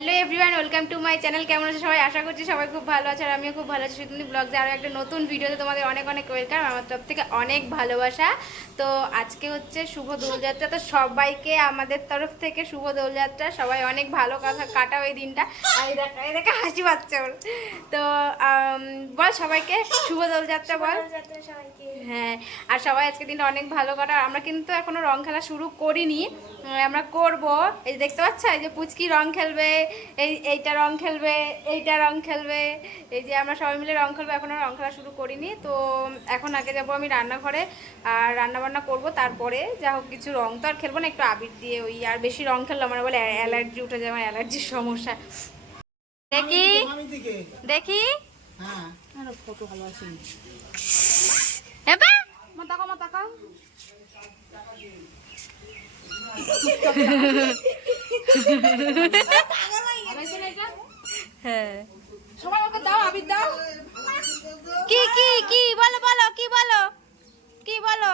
Hello everyone, welcome to my channel. কেমন আছে সবাই? আশা করছি সবাই খুব ভালো আছে আর আমিও খুব ভালো আছি। সুতনি ব্লগে আরও একটা নতুন ভিডিওতে তোমাদের অনেক অনেক ওয়েলকাম, আমার তরফ থেকে অনেক ভালোবাসা। তো আজকে হচ্ছে শুভ দোলযাত্রা, তো সবাইকে আমাদের তরফ থেকে শুভ দোলযাত্রা। সবাই অনেক ভালো কথা কাটাও এই দিনটা। এই দেখা হাসি পাচ্ছে ওর। তো বল সবাইকে শুভ দোলযাত্রা বল। হ্যাঁ, আর সবাই আজকে দিনটা অনেক ভালো কাটা। আমরা কিন্তু এখনো রং খেলা শুরু করিনি, আমরা করব। এই যে দেখতে পাচ্ছ, এই যে পুচকি রং খেলবে, এইটা রং খেলবে, এইটা রং খেলবে, এই যে আমরা সবাই মিলে রং খেলবো। এখনও রং খেলা শুরু করিনি। তো এখন আগে যাব আমি রান্নাঘরে আর রান্না বান্না করবো, তারপরে যা হোক কিছু রং তো আর খেলবো না, একটু আবির দিয়ে। ওই আর বেশি রং খেললে আমার বলে অ্যালার্জি উঠে যায়, আমার অ্যালার্জির সমস্যা। দেখি দেখি কত ভালো আছে। এবার তাকাও মা তাকাও। হ্যাঁ, সবাই ওকে দাও, আবির দাও। কি কি কি বলো বলো, কি বলো কি বলো।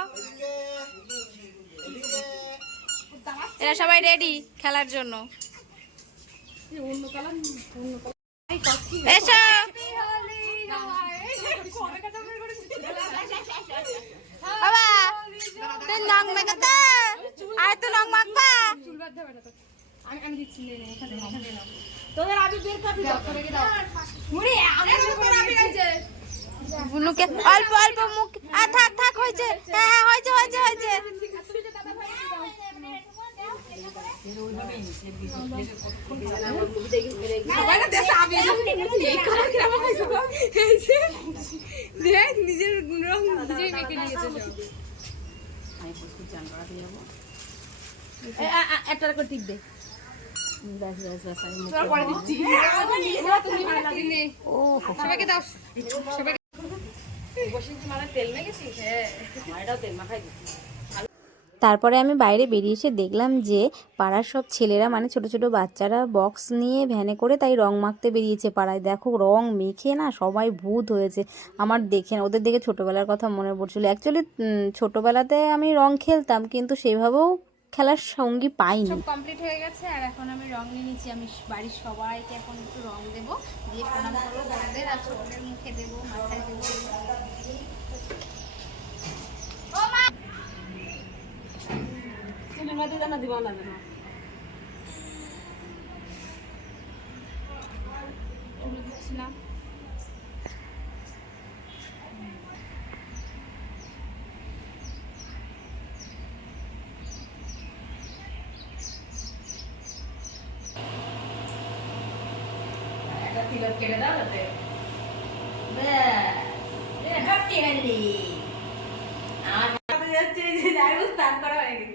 এরা সবাই রেডি খেলার জন্য। এসো বাবা, তুই নং মেকাতে আর তুই নং মাখবা। আমি দিচ্ছি, তোদের আবির বের করবি, দাও মুড়ি আবির আছে বুনুকে অল্প অল্প মুখ। থাক থাক, হয়েছে। হ্যাঁ হয়েছে হয়েছে হয়েছে। নিজের রং নিজেই মেখে নিয়েছে। একটা করে টিপ দে। সবাইকে দাও, সবাইকে তেল মেখেছি। হ্যাঁ, এটাও তেল মাখাই দিচ্ছি। তারপরে আমি বাইরে বেরিয়ে এসে দেখলাম যে পাড়ার সব ছেলেরা, মানে ছোট ছোট বাচ্চারা বক্স নিয়ে ভ্যানে করে তাই রং মাখতে বেরিয়েছে পাড়ায়। দেখো রং মেখে না সবাই ভূত হয়েছে। আমার দেখে ওদের দেখে ছোটোবেলার কথা মনে পড়ছিলো। অ্যাকচুয়ালি ছোটোবেলাতে আমি রং খেলতাম, কিন্তু সেভাবেও খেলার সঙ্গী পাইনি। সব কমপ্লিট হয়ে গেছে আর এখন আমি রং নিয়ে নিচ্ছি। আমি বাড়ির সবাইকে এখন একটু রং দেবো, দিয়ে প্রণাম করবো বড়দের, আর ছোটদের মুখে দেবো, মাথায় দেবো। জানা দিব না না তিলক কেটে দাও যাতে হ্যাপি হ্যান্ডি। আমার যাচ্ছে যে যাইবো, স্নান করা হয়ে গেছে।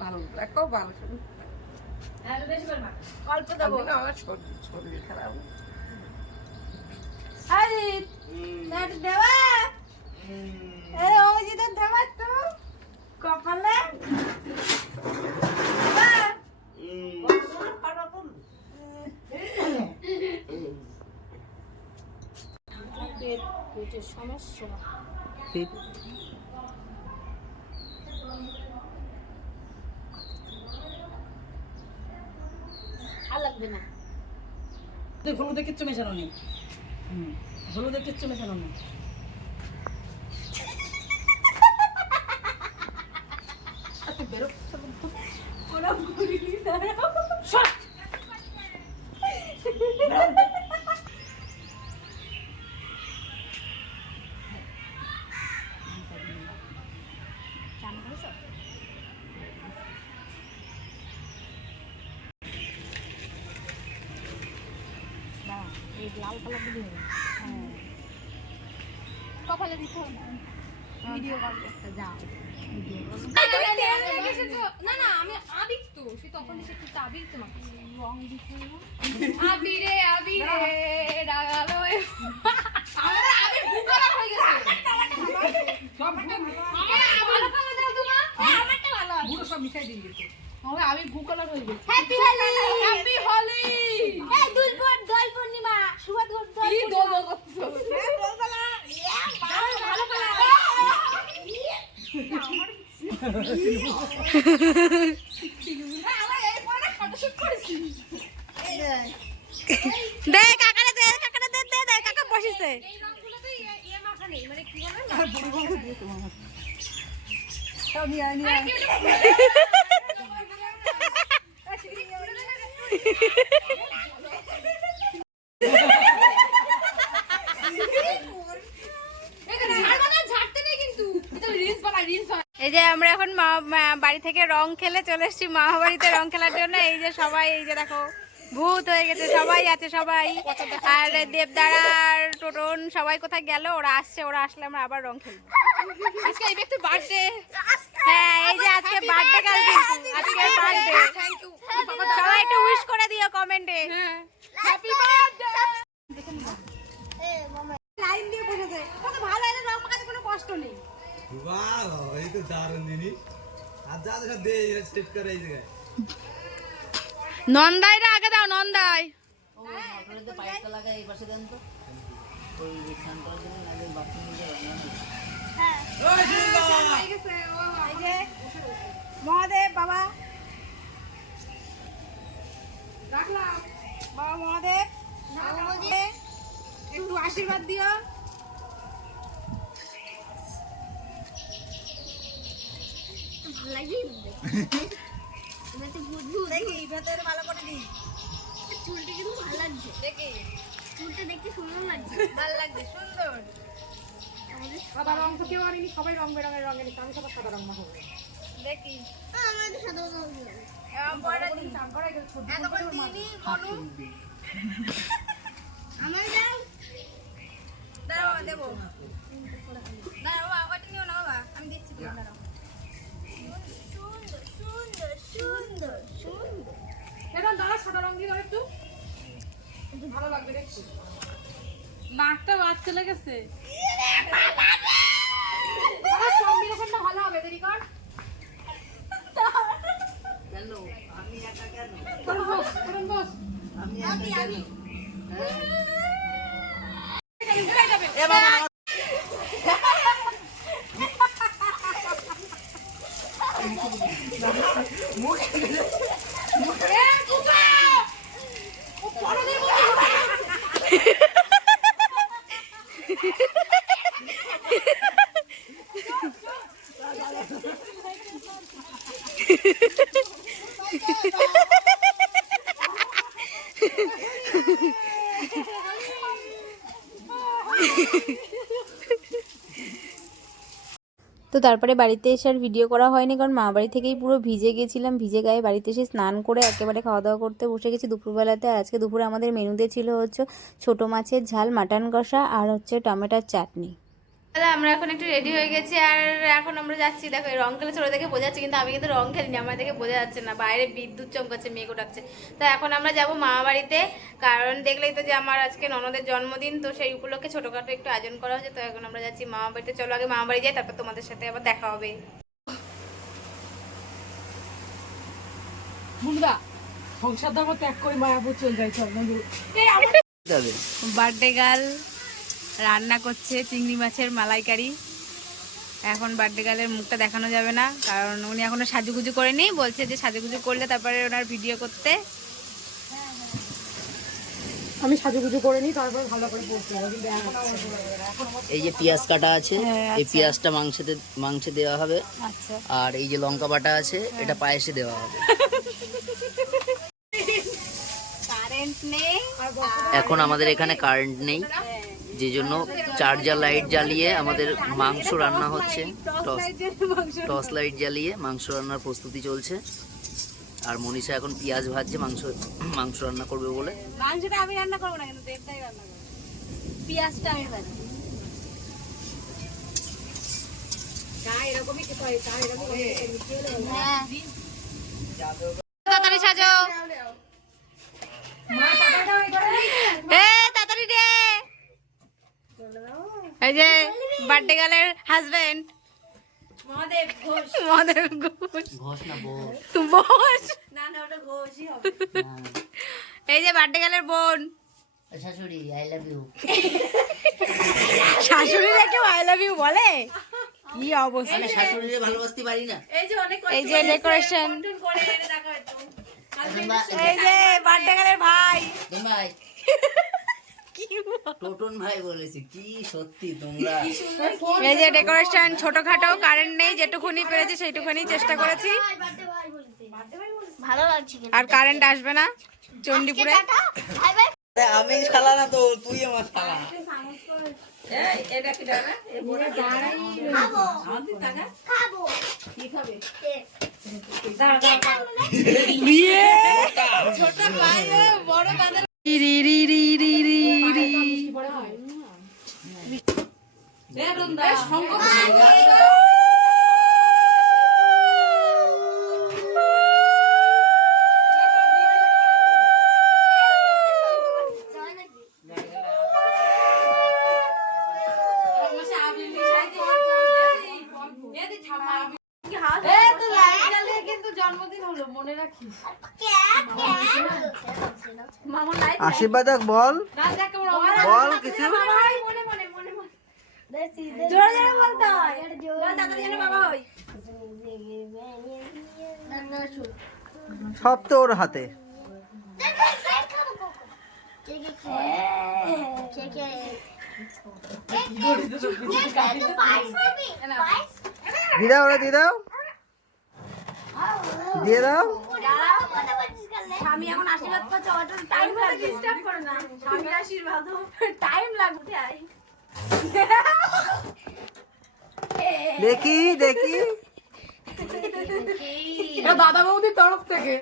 ভালো দেখো, ভালো অল্প দেবো। আমার শরীর খারাপ। দেওয়া ওই যে দেওয়া তো কপালে সমস্যা। ভাল লাগবে না। হলুদে কিচ্ছু মেশানো নেই, হলুদে কিচ্ছু মেশানো নেই। বেরো লাল কালার দিবি। কপালে দিতে হবে, ভিডিও করবো। যাও না না, আমি আবির তো সে তখন এসে একটু আবির তো মাখছি, রং দিতে আবিরে আবিরে রাগালো আমাদের আবির বুকারা হয়ে গেছে। সব ভালো মিশাই দিন দিতে আমি ব্লু কালার হয়ে গেছি হ্যাপি হোলি হ্যাপি হোলি এই দোল পূর্ণিমা শুভ দোল কি দোল করছো ভালো কালার দে কাকারে দে কাকা বসিছে এই রংগুলোতে ইয়ে মাখা নেই মানে কি বলে না আমি আনি এই যে আমরা এখন বাড়ি থেকে রং খেলে চলে এসেছি মামা বাড়িতে রং খেলার জন্য। এই যে সবাই এই যে দেখো ভূত হয়ে গেছে, সবাই আছে সবাই। আর দেবদারা আর টোটন সবাই কোথায় গেল, ওরা আসছে, ওরা আসলে আমরা আবার রং খেলবো। আজকে এই ব্যক্তির বার্থডে। হ্যাঁ এই যে আজকে বার্থডে কাল, কিন্তু আজকে বার্থডে। সবাই একটু উইশ করে দিও কমেন্টে। Happy birthday. লাইন দিয়ে বসেছে, কত ভালো, এর রং মাখাতে কোনো কষ্ট নেই। বাহ এই তো দারুণ জিনিস। আর যা যা দে সেট করে এই জায়গায় নন্দাইরা আগে দাও, নন্দাই। মহাদেব বাবা রাখলাম, বাবা মহাদেব একটু আশীর্বাদ দিও। সাদা রং তো কেউ আনিনি, সবাই রং বেরঙের রঙ এনেছে, আমি সবার সাদা রং মাখাবো। দেখি দেবো দাঁড়াও, ওটা নিও না বাবা, আমি দেখছি। দাঁড়াও, এখন দাঁড়া, সাদা রং দিয়ে একটু ভালো লাগবে দেখছি। নাকটা বাদ চলে গেছে কম্বিনেশনটা ভালো হবে, দেরি কর। তো তারপরে বাড়িতে এসে আর ভিডিও করা হয়নি, কারণ মা বাড়ি থেকেই পুরো ভিজে গেছিলাম। ভিজে গায়ে বাড়িতে এসে স্নান করে একেবারে খাওয়া দাওয়া করতে বসে গেছি দুপুরবেলাতে। আর আজকে দুপুরে আমাদের মেনুতে ছিল হচ্ছে ছোটো মাছের ঝাল, মাটন কষা আর হচ্ছে টমেটোর চাটনি। দাদা আমরা এখন একটু রেডি হয়ে গেছি, আর এখন আমরা যাচ্ছি। দেখো রং খেলেছে, ওরা দেখে বোঝা যাচ্ছে, কিন্তু আমি কিন্তু রং খেলিনি, আমার দেখে বোঝা যাচ্ছে না। বাইরে বিদ্যুৎ চমকাচ্ছে, মেঘও ডাকছে। তো এখন আমরা যাব মামা বাড়িতে, কারণ দেখলেই তো যে আমার আজকে ননদের জন্মদিন, তো সেই উপলক্ষে ছোটোখাটো একটু আয়োজন করা হয়েছে। তো এখন আমরা যাচ্ছি মামা বাড়িতে। চলো আগে মামা বাড়ি যাই, তারপর তোমাদের সাথে আবার দেখা হবে। মুন্ডা সংসার ধর্ম ত্যাগ করে মায়াপুর চলে যাই। চল বার্থডে গার্ল রান্না করছে চিংড়ি মাছের মালাইকারি। এখন বার্থডে গার্লের মুখটা দেখানো যাবে না, কারণ উনি এখনো সাজুগুজু করেনি। বলছে যে সাজুগুজু করলে তারপরে ওনার ভিডিও করতে। আমি সাজুগুজু করে নিই, তারপর ভালো করে বলতে হবে। এই যে পেঁয়াজ কাটা আছে, হ্যাঁ, এই পেঁয়াজটা মাংসে দেওয়া হবে। আচ্ছা আর এই যে লঙ্কা বাটা আছে, এটা পায়েসে দেওয়া হবে। কারেন্ট নেই, এখন আমাদের এখানে কারেন্ট নেই, যে জন্য চার্জার লাইট জ্বালিয়ে আমাদের মাংস রান্না হচ্ছে। টর্চ লাইট জ্বালিয়ে মাংস রান্নার প্রস্তুতি চলছে। আর মনীষা এখন পেঁয়াজ ভাজছে মাংস রান্না করবে বলে। মাংসটা আমি রান্না করবো না, কিন্তু দেবদাই রান্না করবো। পেঁয়াজটা আমি ভাজবো। হ্যাঁ। তাড়াতাড়ি সাজো, তাড়াতাড়ি রে। এই যে বার্থডে গার্লের হাজবেন্ড মহাদেব ঘোষ ঘোষ না বোস। বস না না ওটা ঘোষই হবে। এই যে বার্থডে গার্লের বোন শাশুড়ি আই লাভ ইউ। শাশুড়িরা কেউ আই লাভ ইউ বলে? কি অবস্থা! আমি শাশুড়িরে ভালোবাসতে পারি না। এই যে অনেক এই যে ডেকোরেশন, করে এনে দেখো একটু। এই যে বার্থডে গার্লের ভাই। ভাই টোটন ভাই বলেছে কি সত্যি তোমরা। এই যে ডেকোরেশন, ছোটখাটো, কারেন্ট নেই, যেটুকুনি পেরেছি সেইটুকুনি চেষ্টা করেছি। ভালো লাগছে আর কারেন্ট আসবে না চণ্ডীপুরে। আমি শালা না তো, তুই আমার শালা। এই এটা কি জানা? এই বড়া খাবো আমাদের টাকা খাবো কি খাবে? এ রুন্দা শঙ্খ আশীর্বাদ বল বল কিছু। জোরে জোরে বলতে হয় সব তো ওর হাতে। দিয়ে দাও, ওরা দিয়ে দাও, দিয়ে দাও। আমি এখন আশীর্বাদ করছি, ওটা টাইম লাগবে। ডিস্টার্ব করো না, স্বামীর আশীর্বাদ টাইম লাগবে। দেখি দেখি দাদা বৌদির তরফ থেকে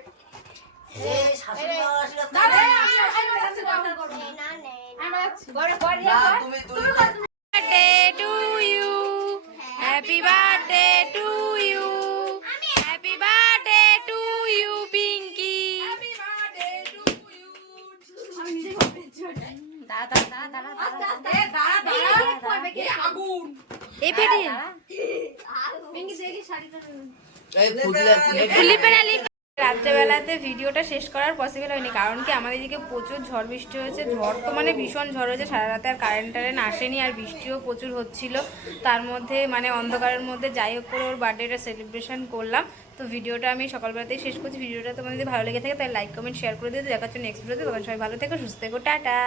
birthday to you, happy birthday to you, happy birthday to you Pinky. এই পেটে রাত্রেবেলাতে ভিডিওটা শেষ করার পসিবল হয়নি, কারণ কি আমাদের এদিকে প্রচুর ঝড় বৃষ্টি হয়েছে। ঝড় তো মানে ভীষণ ঝড় হয়েছে, সারা রাতে আর কারেন্ট টারেন্ট আসেনি, আর বৃষ্টিও প্রচুর হচ্ছিল। তার মধ্যে মানে অন্ধকারের মধ্যে যাই হোক করে ওর বার্থডেটা সেলিব্রেশন করলাম। তো ভিডিওটা আমি সকালবেলাতেই শেষ করছি। ভিডিওটা তোমাদের যদি ভালো লেগে থাকে তাহলে লাইক কমেন্ট শেয়ার করে দিতে। দেখাচ্ছ নেক্সট ভিডিওতে। তখন সবাই ভালো থেকো, সুস্থ থেকো, টাটা।